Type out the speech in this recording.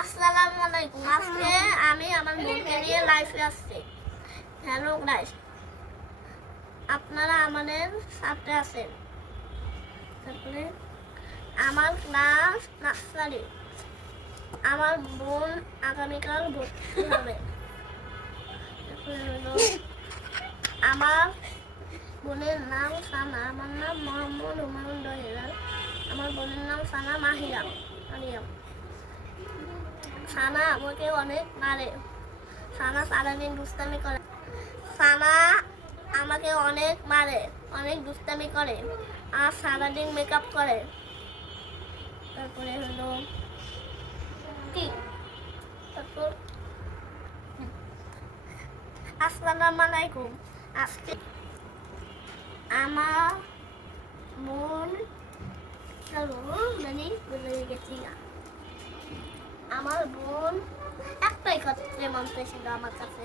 আসসালামু আলাইকুম। আজকে আমি আমার বোনকে নিয়ে লাইফে আসছি। হ্যালো গাইস, আপনারা আমাদের সাথে আছেন। তারপরে আমার ক্লাস নার্সারি। আমার বোন আগামীকাল ভর্তি হবে। তারপরে হলো আমার বোনের নাম সানা, আমার নাম মোহাম্মদ হুমায়ুন দহিলাল। আমার বোনের নাম সানা মাহিরা মারিয়াম। সানা আমাকে অনেক মারে। সানা সারাদিন দুষ্টামি করে। সানা আমাকে অনেক মারে, অনেক দুষ্টামি করে আর সারাদিন মেকআপ করে। তারপরে হলো কি তারপর আসসালামু আলাইকুম। আজকে আমার বোন মানে বলে গেছি না। আমার বোন একটাই করতে মন ছিল আমার কাছে।